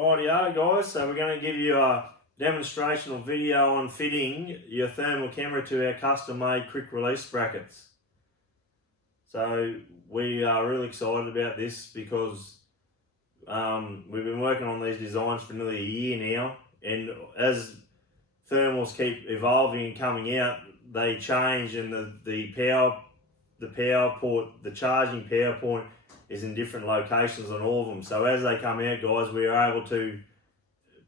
Rightio guys, so we're going to give you a demonstrational video on fitting your thermal camera to our custom made quick release brackets. So we are really excited about this because we've been working on these designs for nearly a year now, and as thermals keep evolving and coming out, they change, and the power port, the charging power point is in different locations on all of them. So as they come out, guys, we are able to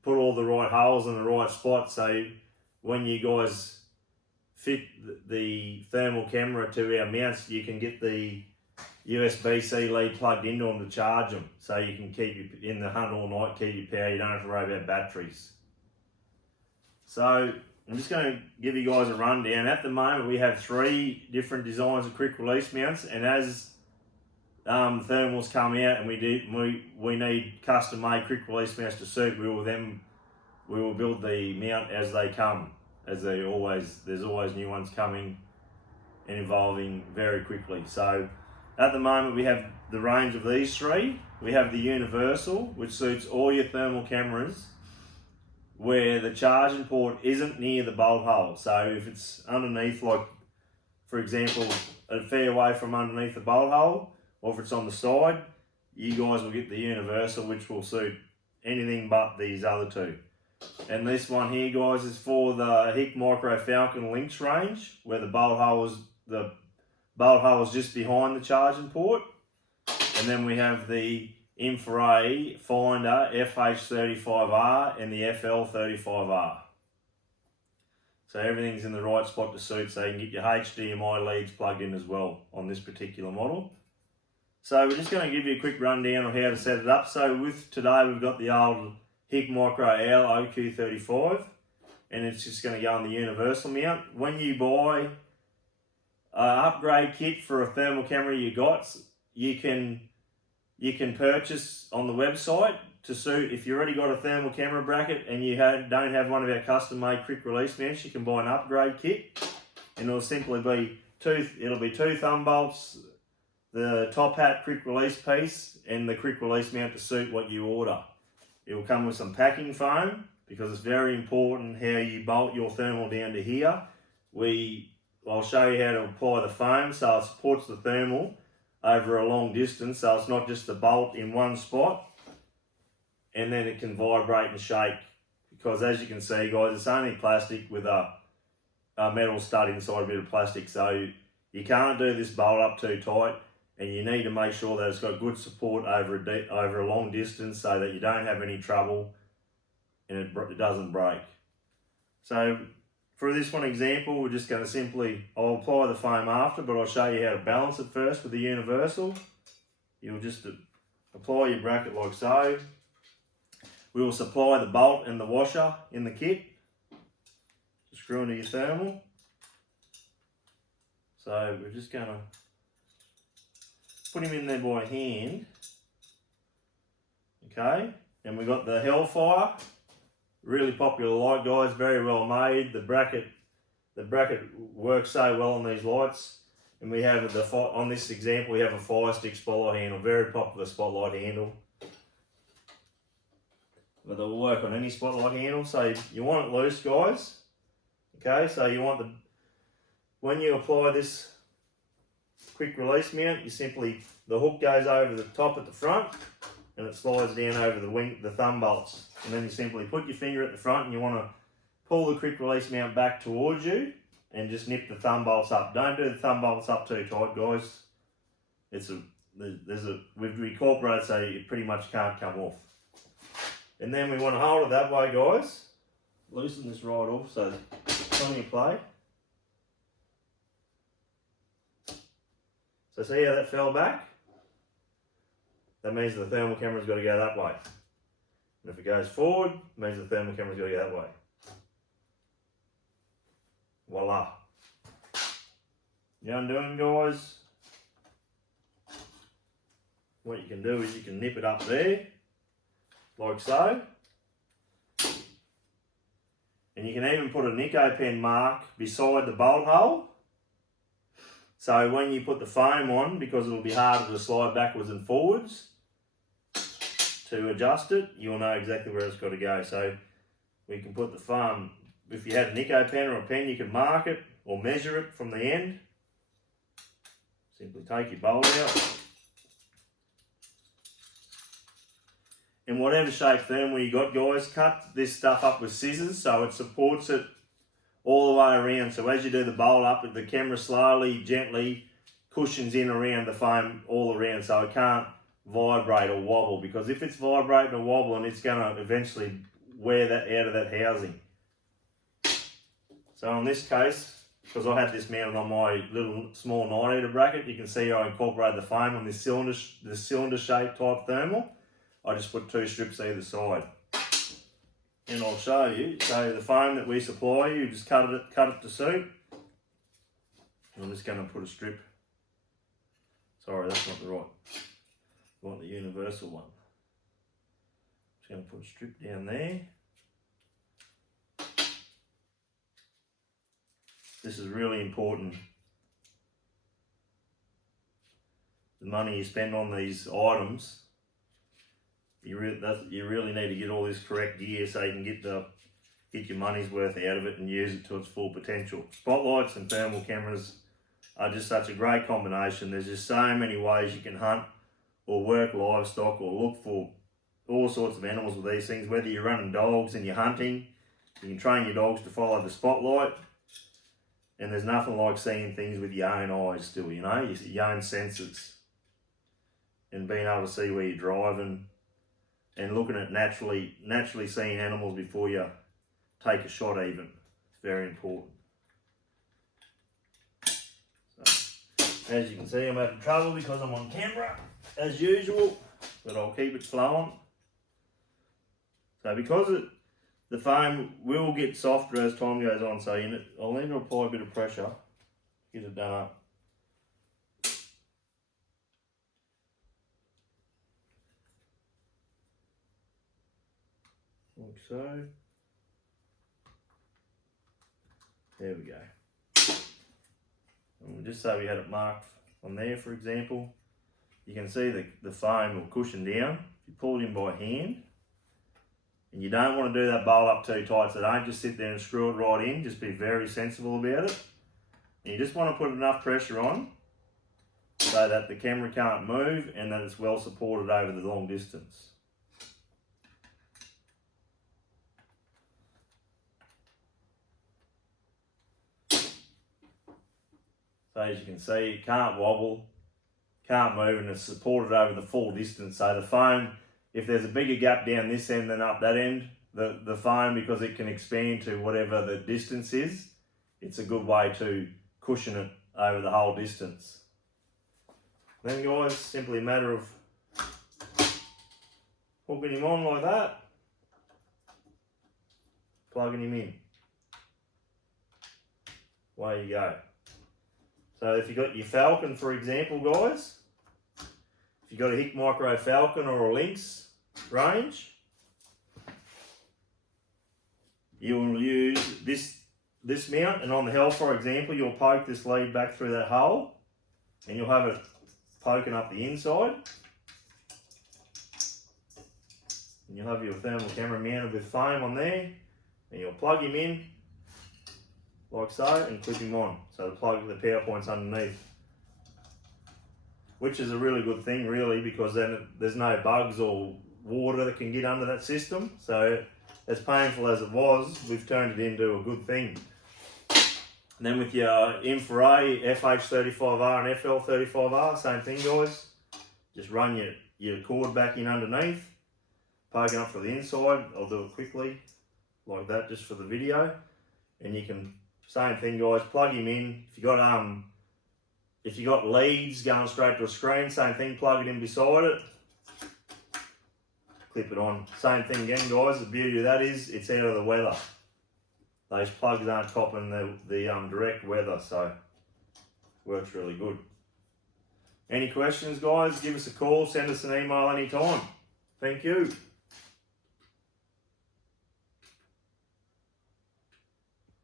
put all the right holes in the right spot, so when you guys fit the thermal camera to our mounts, you can get the USB-C lead plugged into them to charge them, so you can keep you in the hunt all night, keep your power, you don't have to worry about batteries. So I'm just going to give you guys a rundown. At the moment we have 3 different designs of quick release mounts, and as thermals come out and we need custom made quick release mounts to suit, we will build the mount as they come, as there's always new ones coming and evolving very quickly. So at the moment we have the range of these 3. We have the universal, which suits all your thermal cameras where the charging port isn't near the bolt hole. So if it's underneath, like for example a fair way from underneath the bolt hole, or if it's on the side, you guys will get the universal, which will suit anything but these other 2. And this one here, guys, is for the HIC Micro Falcon Lynx range, where the bolt hole is just behind the charging port. And then we have the Infrared Finder FH35R and the FL35R. So everything's in the right spot to suit, so you can get your HDMI leads plugged in as well on this particular model. So we're just going to give you a quick rundown on how to set it up. So with today we've got the old HIC Micro Owl OQ35, and it's just going to go on the universal mount. When you buy an upgrade kit for a thermal camera you got, you can purchase on the website to suit. If you already got a thermal camera bracket and you don't have one of our custom made quick release mounts, you can buy an upgrade kit, and it'll simply be 2 thumb bolts, the top hat quick release piece, and the quick release mount to suit what you order. It will come with some packing foam, because it's very important how you bolt your thermal down to here. I'll show you how to apply the foam so it supports the thermal over a long distance, so it's not just the bolt in one spot and then it can vibrate and shake, because as you can see, guys, it's only plastic with a metal stud inside a bit of plastic, so you can't do this bolt up too tight, and you need to make sure that it's got good support over a long distance so that you don't have any trouble and it doesn't break. So for this one example, we're just going to I'll apply the foam after, but I'll show you how to balance it first with the universal. You'll just apply your bracket like so. We will supply the bolt and the washer in the kit to screw into your thermal. So we're just going to put him in there by hand. Okay, and we've got the Hellfire, really popular light, guys, very well made. The bracket works so well on these lights, and we have on this example we have a fire stick spotlight handle, very popular spotlight handle, but they'll work on any spotlight handle. So you want it loose, guys. Okay, so you want when you apply this quick release mount, the hook goes over the top at the front and it slides down over the thumb bolts, and then you simply put your finger at the front and you want to pull the quick release mount back towards you and just nip the thumb bolts up. Don't do the thumb bolts up too tight, guys. We've incorporated so it pretty much can't come off. And then we want to hold it that way, guys. Loosen this right off so it's on your plate. So see how that fell back? That means the thermal camera's got to go that way. And if it goes forward, it means the thermal camera's got to go that way. Voila. You know what I'm doing, guys? What you can do is you can nip it up there, like so. And you can even put a Nico pen mark beside the bolt hole. So when you put the foam on, because it'll be harder to slide backwards and forwards, to adjust it, you'll know exactly where it's got to go. So we can put the foam, if you had a Nico pen or a pen, you can mark it or measure it from the end. Simply take your bolt out. In whatever shape thermal you got, guys, cut this stuff up with scissors so it supports it all the way around. So as you do the bowl up, the camera slowly, gently cushions in around the foam all around so it can't vibrate or wobble, because if it's vibrating or wobbling, it's going to eventually wear that out of that housing. So in this case, because I had this mounted on my little small 9 litre bracket, you can see I incorporated the foam on this cylinder shaped type thermal. I just put 2 strips either side. And I'll show you. So the foam that we supply you, just cut it to suit. I'm just going to put a strip. Sorry, that's not the right. I want the universal one. Just going to put a strip down there. This is really important. The money you spend on these items, you really need to get all this correct gear so you can get your money's worth out of it and use it to its full potential. Spotlights and thermal cameras are just such a great combination. There's just so many ways you can hunt or work livestock or look for all sorts of animals with these things. Whether you're running dogs and you're hunting, you can train your dogs to follow the spotlight. And there's nothing like seeing things with your own eyes still, you know, your own senses. And being able to see where you're driving and looking at naturally seeing animals before you take a shot even. It's very important. So, as you can see, I'm having trouble because I'm on camera, as usual, but I'll keep it flowing. So because the foam will get softer as time goes on, so I'll need to apply a bit of pressure, get it done up. Like so. There we go. And just so we had it marked on there, for example, you can see the foam will cushion down. If you pull it in by hand, and you don't want to do that bowl up too tight, so don't just sit there and screw it right in. Just be very sensible about it. And you just want to put enough pressure on so that the camera can't move and that it's well supported over the long distance. So as you can see, it can't wobble, can't move, and it's supported over the full distance. So the foam, if there's a bigger gap down this end than up that end, the foam, because it can expand to whatever the distance is, it's a good way to cushion it over the whole distance. Then guys, simply a matter of hooking him on like that, plugging him in. Away you go. So if you've got your Falcon, for example, guys, if you've got a Hick Micro Falcon or a Lynx range, you will use this mount, and on the Hell, for example, you'll poke this lead back through that hole and you'll have it poking up the inside, and you'll have your thermal camera mounted with foam on there, and you'll plug him in like so and clip him on. So the power point's underneath, which is a really good thing really, because then there's no bugs or water that can get under that system. So as painful as it was, we've turned it into a good thing. And then with your M4A, FH35R and FL35R, same thing guys. Just run your cord back in underneath, poking up for the inside. I'll do it quickly like that just for the video. And you can, same thing guys, plug him in. If you got leads going straight to a screen, same thing, plug it in beside it, clip it on. Same thing again guys, the beauty of that is it's out of the weather. Those plugs aren't copping the direct weather, so works really good. Any questions guys, give us a call, send us an email anytime. Thank you.